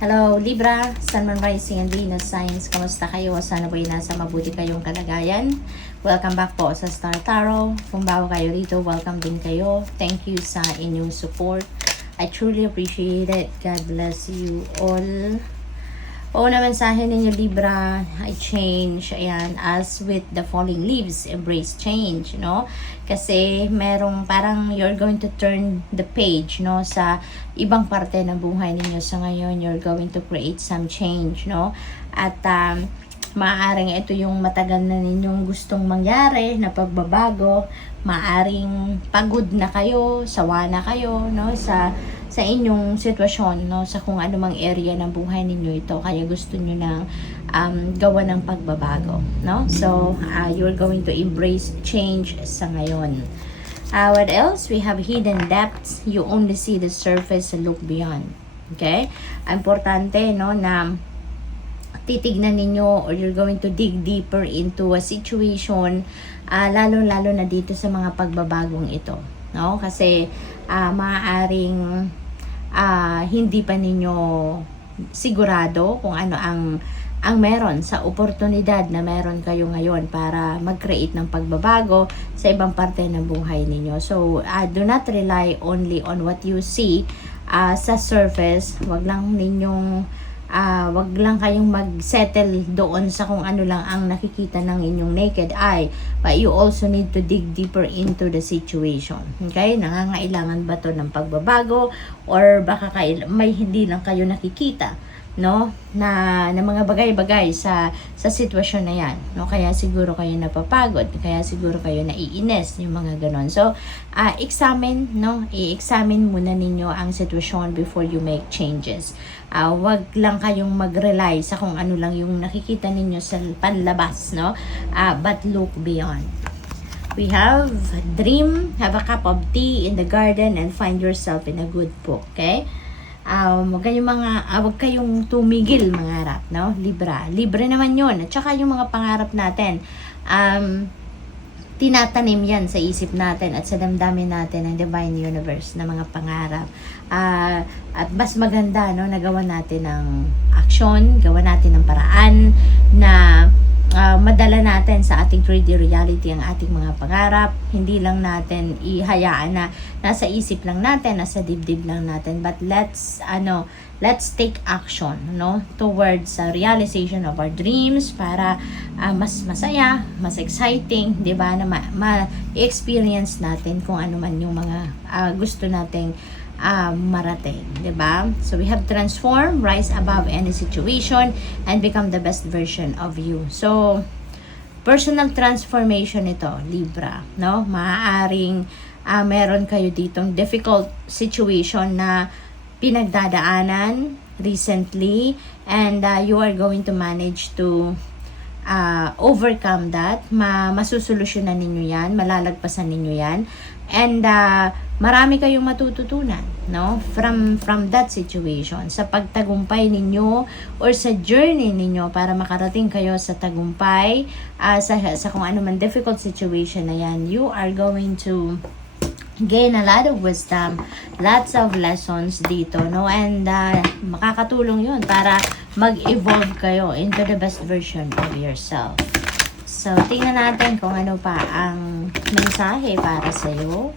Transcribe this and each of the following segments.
Hello Libra, Sun, Moon, Rising, and Venus signs. Kamusta kayo? Sana po'y nasa mabuti kayong kalagayan. Welcome back po sa Star Tarot. Kung bago kayo rito, welcome din kayo. Thank you sa inyong support. I truly appreciate it. God bless you all. Oo na mensahe ninyo Libra, I change, ayan, as with the falling leaves, embrace change, no? Kasi merong parang you're going to turn the page, no? Sa ibang parte ng buhay ninyo sa ngayon, you're going to create some change, no? At maaaring ito yung matagal na ninyong gustong mangyari na pagbabago, maaaring pagod na kayo, sawa na kayo, no? Sa inyong sitwasyon, no, sa kung anumang area ng buhay ninyo ito, kaya gusto nyo na gawa ng pagbabago, no? So, you're going to embrace change sa ngayon. What else? We have hidden depths. You only see the surface and look beyond. Okay? Importante, no, na titignan ninyo or you're going to dig deeper into a situation, lalo-lalo na dito sa mga pagbabagong ito, no? Kasi maaaring hindi pa ninyo sigurado kung ano ang meron sa oportunidad na meron kayo ngayon para mag-create ng pagbabago sa ibang parte ng buhay ninyo. So, do not rely only on what you see sa surface. Wag lang kayong mag-settle doon sa kung ano lang ang nakikita ng inyong naked eye. But you also need to dig deeper into the situation. Okay? Nangangailangan ba to ng pagbabago? Or baka may hindi lang kayo nakikita, no? Na mga bagay-bagay sa sitwasyon na yan, no? Kaya siguro kayo napapagod, kaya siguro kayo naiinis, yung mga ganon. So, examine, no? I-examine muna ninyo ang sitwasyon before you make changes. Wag lang kayong mag-rely sa kung ano lang yung nakikita ninyo sa panlabas, no? But look beyond. We have dream, have a cup of tea in the garden, and find yourself in a good book. Okay? Wag kayong tumigil mangarap, no? Libra. Libre naman yun. At saka yung mga pangarap natin, tinatanim yan sa isip natin at sa damdamin natin ng Divine Universe na mga pangarap. At mas maganda, no, nagawa natin ng aksyon, gawa natin ng paraan na madala natin sa ating 3D reality ang ating mga pangarap. Hindi lang natin ihayaan na nasa isip lang natin, nasa dibdib lang natin, but let's take action, no, towards realization of our dreams para mas masaya, mas exciting, 'di ba, na ma-experience natin kung ano man yung mga gusto nating marating, 'di ba? So we have transform, rise above any situation, and become the best version of you. So personal transformation ito, Libra, no? Maaaring meron kayo ditong difficult situation na pinagdadaanan recently, and you are going to manage to overcome that. Masusolusyonan ninyo yan, malalagpasan ninyo yan, and marami kayong matututunan, no, from that situation, sa pagtagumpay ninyo or sa journey ninyo para makarating kayo sa tagumpay, sa kung ano man difficult situation na yan. You are going to gain a lot of wisdom, lots of lessons dito, no? And makakatulong yun para mag-evolve kayo into the best version of yourself. So, tingnan natin kung ano pa ang mensahe para sa'yo.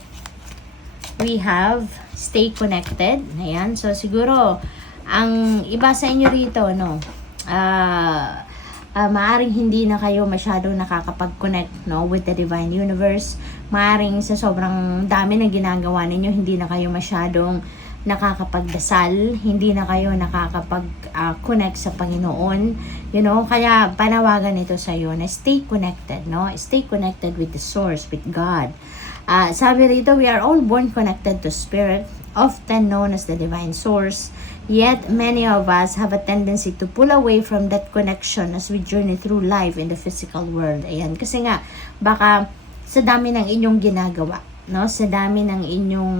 We have stay connected. Ayan. So, siguro, ang iba sa inyo rito, no? Maaring hindi na kayo masyadong nakakapag-connect, no, with the Divine Universe. Maaring sa sobrang dami na ginagawa ninyo, hindi na kayo masyadong nakakapagdasal, hindi na kayo nakakapag-connect sa Panginoon, you know. Kaya panawagan ito sa iyo na stay connected, no? Stay connected with the source, with God. Sabi rito, we are all born connected to Spirit, often known as the Divine Source. Yet, many of us have a tendency to pull away from that connection as we journey through life in the physical world. Ayan, kasi nga, baka sa dami ng inyong ginagawa, no? Sa dami ng inyong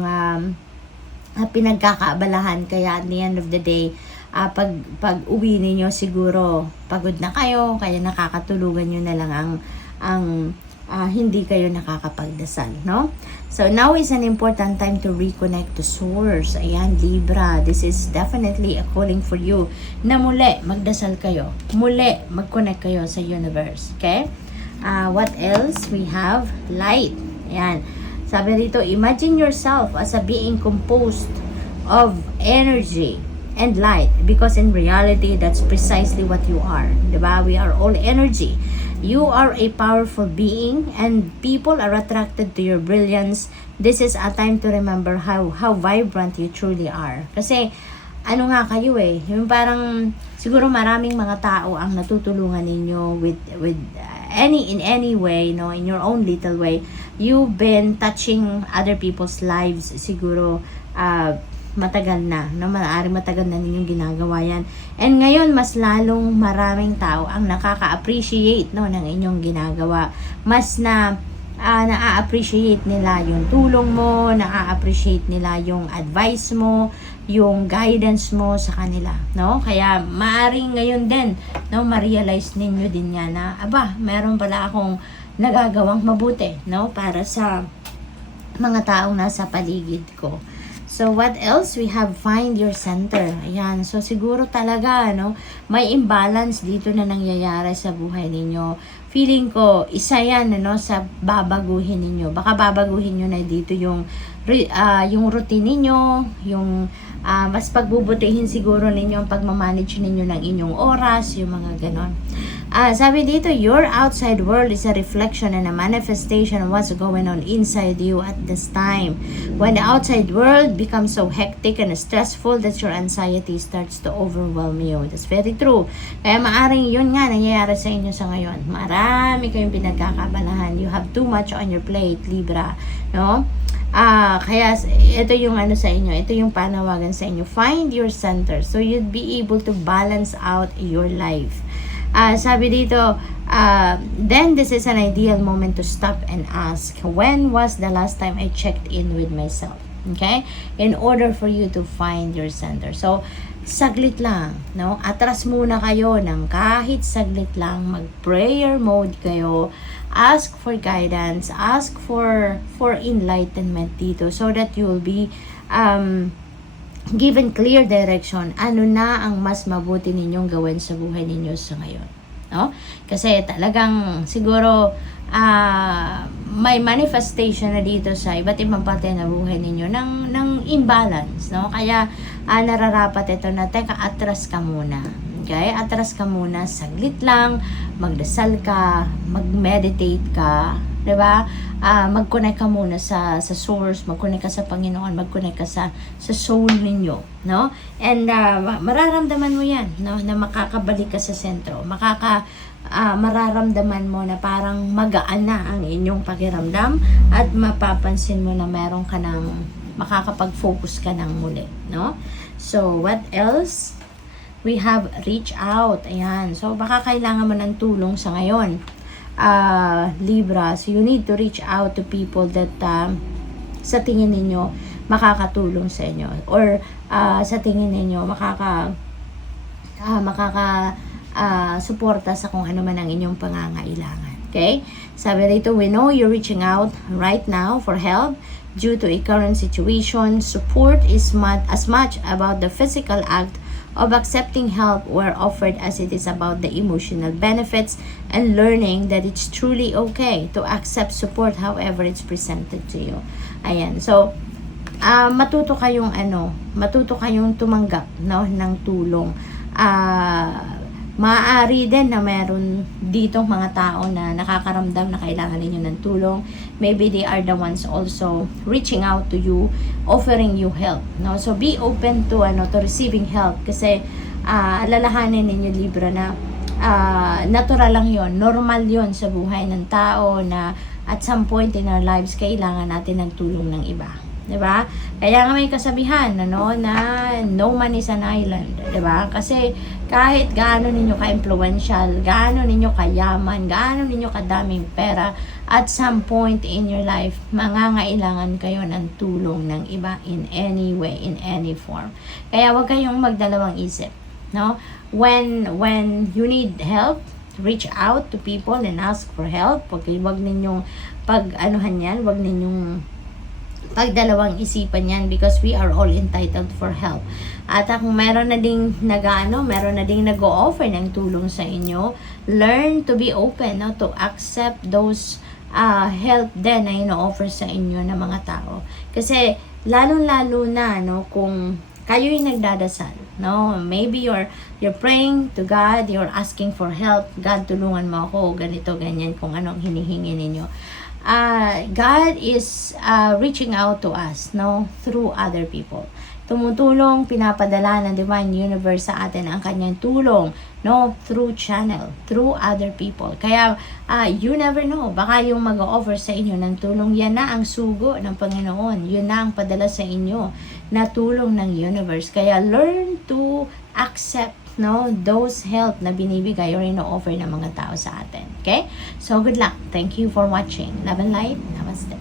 pinagkakaabalahan, kaya at the end of the day, pag uwi ninyo siguro pagod na kayo, kaya nakakatulugan nyo na lang ang hindi kayo nakakapagdasal, no? So now is an important time to reconnect to source. Ayan, Libra, this is definitely a calling for you na muli magdasal kayo, muli mag-connect kayo sa universe, okay? What else? We have light. Ayan, sabi rito, imagine yourself as a being composed of energy and light, because in reality that's precisely what you are, diba? We are all energy. You are a powerful being and people are attracted to your brilliance. This is a time to remember how vibrant you truly are. Kasi ano nga kayo yung parang siguro maraming mga tao ang natutulungan ninyo with in any way, no, in your own little way. You've been touching other people's lives siguro matagal na, no? Maaaring matagal na ninyong ginagawa yan. And ngayon, mas lalong maraming tao ang nakaka-appreciate, no, ng inyong ginagawa. Mas na-appreciate nila yung tulong mo, na-appreciate nila yung advice mo, yung guidance mo sa kanila, no? Kaya maaaring ngayon din, no, ma-realize ninyo din yan na, meron pala akong nagagawang mabuti, no, para sa mga taong nasa paligid ko. So, what else? We have find your center. Ayan. So, siguro talaga, no, may imbalance dito na nangyayari sa buhay ninyo. Feeling ko, isa yan, no, sa babaguhin ninyo. Baka babaguhin nyo na dito yung routine ninyo, yung mas pagbubutihin siguro ninyo ang pagmamanage ninyo ng inyong oras, yung mga ganon. Sabi dito, your outside world is a reflection and a manifestation of what's going on inside you at this time. When the outside world becomes so hectic and stressful that your anxiety starts to overwhelm you. That's very true. Kaya maaring yun nga nangyayari sa inyo sa ngayon. Marami kayong pinagkakabalahan. You have too much on your plate, Libra. No? Kaya ito yung ano sa inyo, ito yung panawagan sa inyo. Find your center so you'd be able to balance out your life. Sabi dito, then this is an ideal moment to stop and ask, when was the last time I checked in with myself? Okay? In order for you to find your center. So, saglit lang, no? Atras muna kayo ng kahit saglit lang, mag-prayer mode kayo, ask for guidance, ask for enlightenment dito so that you will be given clear direction, ano na ang mas mabuti ninyong gawin sa buhay ninyo sa ngayon, no? Kasi talagang siguro may manifestation na dito sa iba't ibang parte ng buhay ninyo ng imbalance, no? Kaya nararapat ito na teka, atras ka muna. Okay? Atras ka muna, saglit lang, magdasal ka, mag-meditate ka, 'di ba? Mag-connect ka muna sa source, mag-connect ka sa Panginoon, mag-connect ka sa soul ninyo, no? And mararamdaman mo 'yan, no, na makakabalik ka sa sentro. Mararamdaman mo na parang magaan na ang inyong pakiramdam at mapapansin mo na meron ka ng makakapag-focus ka ng muli, no? So, what else? We have reach out. Ayan. So, baka kailangan mo ng tulong sa ngayon. Libra, so you need to reach out to people that sa tingin ninyo makakatulong sa inyo or sa tingin ninyo suporta sa kung ano man ang inyong pangangailangan. Okay? Sabi rito, we know you're reaching out right now for help due to a current situation. Support is as much about the physical act of accepting help where offered as it is about the emotional benefits and learning that it's truly okay to accept support however it's presented to you. Ayan. So, matuto kayong tumanggap, no, ng tulong. Maaari din na meron ditong mga tao na nakakaramdam na kailangan ninyo ng tulong. Maybe they are the ones also reaching out to you, offering you help, no? So be open to receiving help kasi alalahanin ninyo, Libra, na natural lang 'yon, normal 'yon sa buhay ng tao na at some point in our lives kailangan natin ng tulong ng iba. 'Di ba? Kaya nga may kasabihan na no man is an island, 'di ba? Kasi kahit gaano ninyo ka-influential, gaano ninyo kayaman, gaano ninyo kadaming pera, at some point in your life, mangangailangan kayo ng tulong ng iba in any way, in any form. Kaya huwag kayong magdalawang isip, no? When you need help, reach out to people and ask for help. Wag ninyong pag-anuhan yan, wag ninyong pagdalawang isipan yan because we are all entitled for help. At kung meron na ding nag-o-offer ng tulong sa inyo, learn to be open, no, to accept those help din na ino-offer sa inyo ng mga tao. Kasi lalong-lalo na, no, kung kayo yung nagdadasal, no, maybe you're praying to God, you're asking for help, God tulungan mo ako, ganito, ganyan, kung anong hinihingi ninyo. God is reaching out to us, no, through other people. Tumutulong, pinapadala ng Divine Universe sa atin ang kanyang tulong, no, through channel, through other people. Kaya, you never know, baka yung mag-offer sa inyo ng tulong, yan na ang sugo ng Panginoon. Yun na ang padala sa inyo na tulong ng universe. Kaya, learn to accept, no, those help na binibigay or ino-offer ng mga tao sa atin. Okay? So, good luck. Thank you for watching. Love and light. Namaste.